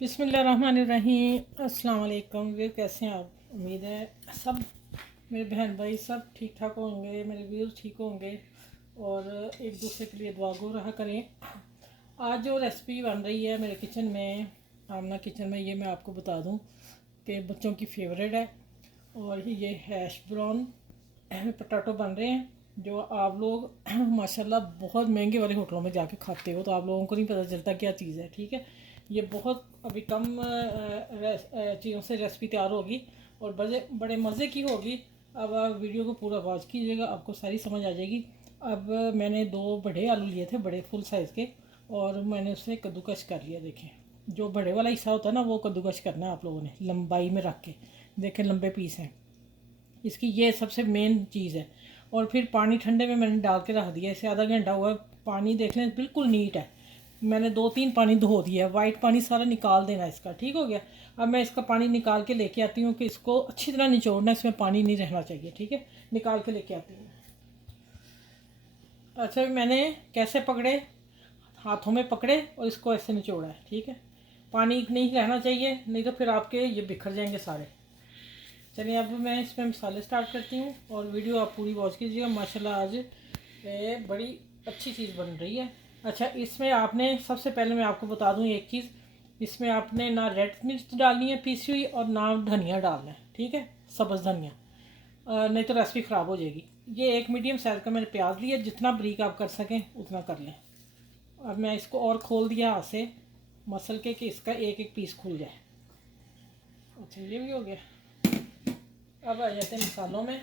बिस्मिल्लाहिर्रहमानिर्रहीम। अस्सलाम वालेकुम। वे कैसे हैं आप? उम्मीद है सब मेरे बहन भाई सब ठीक ठाक होंगे, मेरे व्यूज़ ठीक होंगे और एक दूसरे के लिए दुआ गो रहा करें। आज जो रेसिपी बन रही है मेरे किचन में, आमना किचन में, ये मैं आपको बता दूं कि बच्चों की फेवरेट है। और ये हैश ब्राउन पोटैटो बन रहे हैं जो आप लोग माशाल्लाह बहुत महंगे वाले होटलों में जाके खाते हो, तो आप लोगों को नहीं पता चलता क्या चीज़ है। ठीक है, ये बहुत अभी कम चीज़ों से रेसिपी तैयार होगी और बड़े बड़े मज़े की होगी। अब आप वीडियो को पूरा वॉच कीजिएगा, आपको सारी समझ आ जाएगी। अब मैंने 2 बड़े आलू लिए थे, बड़े फुल साइज़ के, और मैंने उससे कद्दूकश कर लिया। देखें, जो बड़े वाला हिस्सा होता है ना, वो कद्दूकश करना है आप लोगों ने लंबाई में रख के। देखें, लंबे पीस हैं इसकी, ये सबसे मेन चीज़ है। और फिर पानी ठंडे में मैंने डाल के रख दिया, इसे आधा घंटा हुआ। पानी देख लें बिल्कुल नीट है, मैंने 2-3 पानी धो दिया है, वाइट पानी सारा निकाल देना इसका। ठीक हो गया। अब मैं इसका पानी निकाल के लेके आती हूँ कि इसको अच्छी तरह निचोड़ना, इसमें पानी नहीं रहना चाहिए। ठीक है, निकाल के लेके आती हूँ। अच्छा, मैंने कैसे पकड़े, हाथों में पकड़े और इसको ऐसे निचोड़ा है। ठीक है, पानी नहीं रहना चाहिए, नहीं तो फिर आपके ये बिखर जाएंगे सारे। चलिए, अब मैं इसमें मसाले स्टार्ट करती हूँ और वीडियो आप पूरी वॉच कीजिएगा। माशाल्लाह आज बड़ी अच्छी चीज़ बन रही है। अच्छा, इसमें आपने सबसे पहले मैं आपको बता दूँ एक चीज़, इसमें आपने ना रेड मिर्च डालनी है पीसी हुई और ना धनिया डालना है। ठीक है, सब्ज़ धनिया, नहीं तो रेसिपी ख़राब हो जाएगी। ये एक मीडियम साइज़ का मैंने प्याज लिया, जितना बारीक आप कर सकें उतना कर लें। अब मैं इसको और खोल दिया हाथ से मसल के कि इसका एक एक पीस खुल जाए। अच्छा, ये भी हो गया। अब आ जाते हैं मसालों में।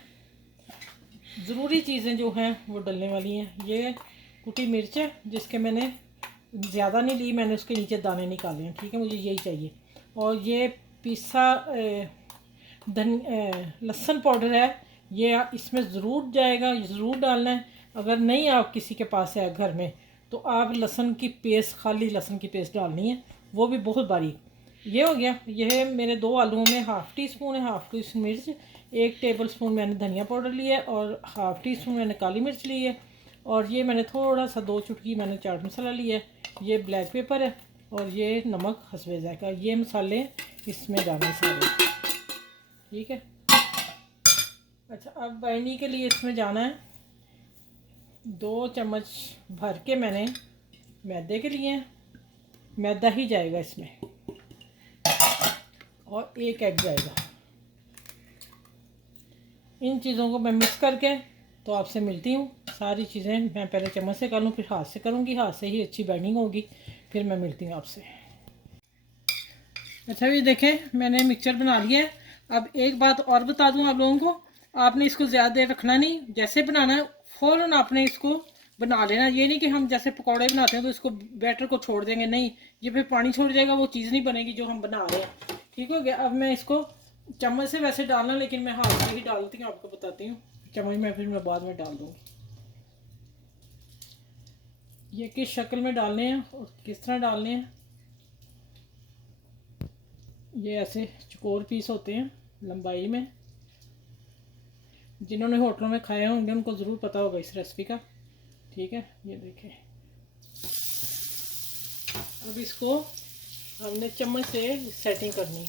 ज़रूरी चीज़ें जो हैं वो डलने वाली हैं। ये कुटी मिर्च है, जिसके मैंने ज़्यादा नहीं ली, मैंने उसके नीचे दाने निकाले हैं। ठीक है, मुझे यही चाहिए। और ये पिसा लहसुन पाउडर है, ये इसमें ज़रूर जाएगा, ज़रूर डालना है। अगर नहीं आप किसी के पास है घर में, तो आप लहसुन की पेस्ट, खाली लहसुन की पेस्ट डालनी है, वो भी बहुत बारीक। ये हो गया। यह मेरे 2 आलूओं में हाफ़ टी स्पून है, हाफ़ टी स्पून मिर्च, 1 टेबल स्पून मैंने धनिया पाउडर लिया है और हाफ़ टी स्पून मैंने काली मिर्च ली है। और ये मैंने थोड़ा सा 2 चुटकी मैंने चाट मसाला लिया है। ये ब्लैक पेपर है और ये नमक हस्बे जायका। ये मसाले इसमें डालने सारे। ठीक है। अच्छा, अब बाइंडिंग के लिए इसमें जाना है 2 चम्मच भर के मैंने मैदे के लिए, मैदा ही जाएगा इसमें, और 1 एग जाएगा। इन चीज़ों को मैं मिक्स करके तो आपसे मिलती हूँ। सारी चीज़ें मैं पहले चम्मच से कर लूँ, फिर हाथ से करूँगी, हाथ से ही अच्छी बाइंडिंग होगी। फिर मैं मिलती हूँ आपसे। अच्छा, ये देखें, मैंने मिक्सचर बना लिया है। अब एक बात और बता दूँ आप लोगों को, आपने इसको ज़्यादा देर रखना नहीं। जैसे बनाना है फ़ौरन आपने इसको बना लेना। ये नहीं कि हम जैसे पकौड़े बनाते हैं तो इसको बैटर को छोड़ देंगे, नहीं, ये फिर पानी छोड़ जाएगा, वो चीज़ नहीं बनेगी जो हम बना रहे हैं। ठीक हो गया। अब मैं इसको चम्मच से वैसे डालना, लेकिन मैं हाथ से ही डालती हूँ, आपको बताती हूँ। चम्मच में फिर मैं बाद में डाल दूँगी। ये किस शक्ल में डालने हैं और किस तरह डालने हैं, ये ऐसे चकोर पीस होते हैं लंबाई में। जिन्होंने होटलों में खाए होंगे उनको ज़रूर पता होगा इस रेसिपी का। ठीक है, ये देखें। अब इसको हमने चम्मच से सेटिंग करनी,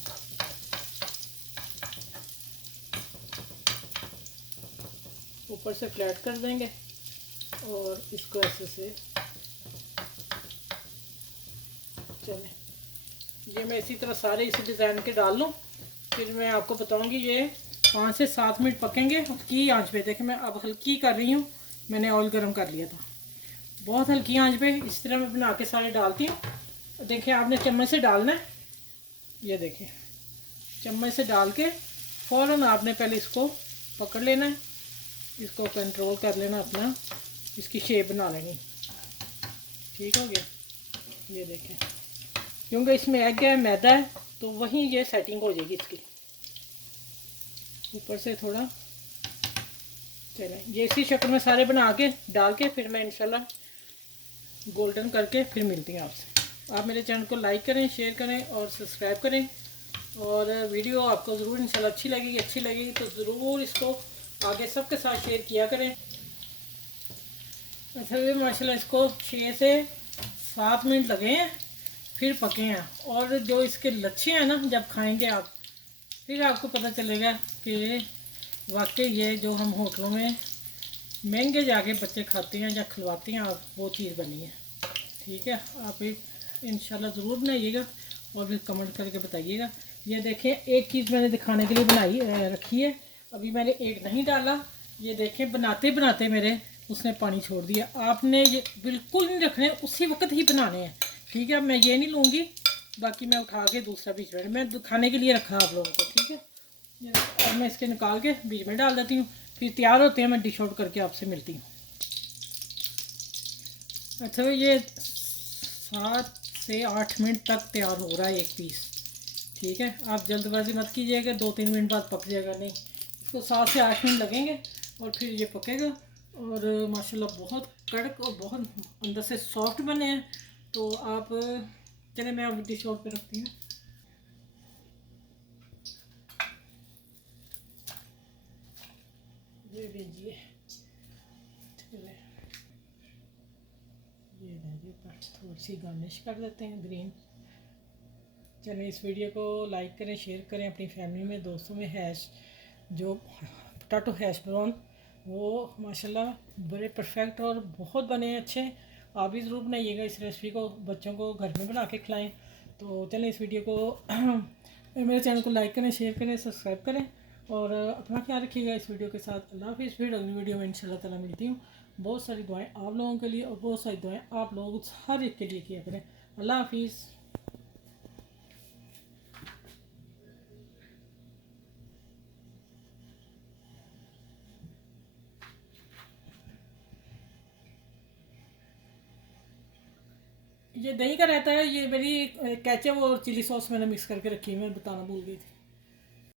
ऊपर से फ्लैट कर देंगे और इसको ऐसे से चले। ये मैं इसी तरह सारे इसी डिज़ाइन के डाल लूँ, फिर मैं आपको बताऊंगी। ये 5 से 7 मिनट पकेंगे हल्की आंच पे। देखें, मैं अब हल्की कर रही हूँ, मैंने ऑयल गर्म कर लिया था। बहुत हल्की आंच पे इस तरह मैं बना के सारे डालती हूँ। देखिए, आपने चम्मच से डालना है। ये देखिए, चम्मच से डाल के फ़ौरन आपने पहले इसको पकड़ लेना है, इसको कंट्रोल कर लेना अपना, इसकी शेप बना लेनी। ठीक हो गया। ये देखें, क्योंकि इसमें एग है, मैदा है, तो वहीं ये सेटिंग हो जाएगी इसकी। ऊपर से थोड़ा चलें, ये इसी शक्ल में सारे बना के डाल के फिर मैं इंशाल्लाह गोल्डन करके फिर मिलती हूँ आपसे। आप मेरे चैनल को लाइक करें, शेयर करें और सब्सक्राइब करें। और वीडियो आपको ज़रूर इंशाल्लाह अच्छी लगेगी तो ज़रूर इसको आगे सबके साथ शेयर किया करें। अच्छा, ये माशाल्लाह इसको 6 से 7 मिनट लगे हैं फिर पके हैं। और जो इसके लच्छे हैं ना, जब खाएंगे आप, फिर आपको पता चलेगा कि वाकई ये जो हम होटलों में महंगे जाके बच्चे खाते हैं या खिलवाते हैं आप, वो चीज़ बनी है। ठीक है, आप एक इंशाल्लाह ज़रूर बनाइएगा और फिर कमेंट करके बताइएगा। ये देखें, एक चीज़ मैंने दिखाने के लिए बनाई रखी है, अभी मैंने एक नहीं डाला। ये देखें, बनाते बनाते मेरे उसने पानी छोड़ दिया। आपने ये बिल्कुल नहीं रखने, उसी वक्त ही बनाने हैं। ठीक है, मैं ये नहीं लूँगी, बाकी मैं उठा के दूसरा बीच में मैं खाने के लिए रखा आप लोगों को। ठीक है, अब मैं इसके निकाल के बीच में डाल देती हूँ, फिर तैयार होते हैं, मैं डिश आउट करके आपसे मिलती हूँ। अच्छा, ये 7 से 8 मिनट तक तैयार हो रहा है एक पीस। ठीक है, आप जल्दबाजी मत कीजिएगा, 2-3 मिनट बाद पक जाएगा, नहीं, इसको 7 से 8 मिनट लगेंगे और फिर ये पकेगा। और माशाल्लाह बहुत कड़क और बहुत अंदर से सॉफ्ट बने हैं। तो आप चले, मैं अब डिश आउट पे रखती हूँ। ये लीजिए, ये लीजिए, ऊपर थोड़ी सी गार्निश कर देते हैं ग्रीन। चलिए, इस वीडियो को लाइक करें, शेयर करें अपनी फैमिली में, दोस्तों में। हैश जो पोटैटो हैश ब्राउन, वो माशाल्लाह बड़े परफेक्ट और बहुत बने हैं अच्छे। आप भी ज़रूर बनाइएगा इस रेसिपी को, बच्चों को घर में बना के खिलाएं। तो चलें, इस वीडियो को मेरे चैनल को लाइक करें, शेयर करें, सब्सक्राइब करें और अपना ख्याल रखिएगा इस वीडियो के साथ। अल्लाह हाफ़िज़। फिर अगली वीडियो में इंशाल्लाह ताला मिलती हूँ। बहुत सारी दुआएँ आप लोगों के लिए और बहुत सारी दुआएँ आप लोग हर एक के लिए किया करें। अल्लाह हाफ़िज़। ये दही का रहता है, ये मेरी केचप और चिली सॉस मैंने मिक्स करके रखी है, मैं बताना भूल गई थी।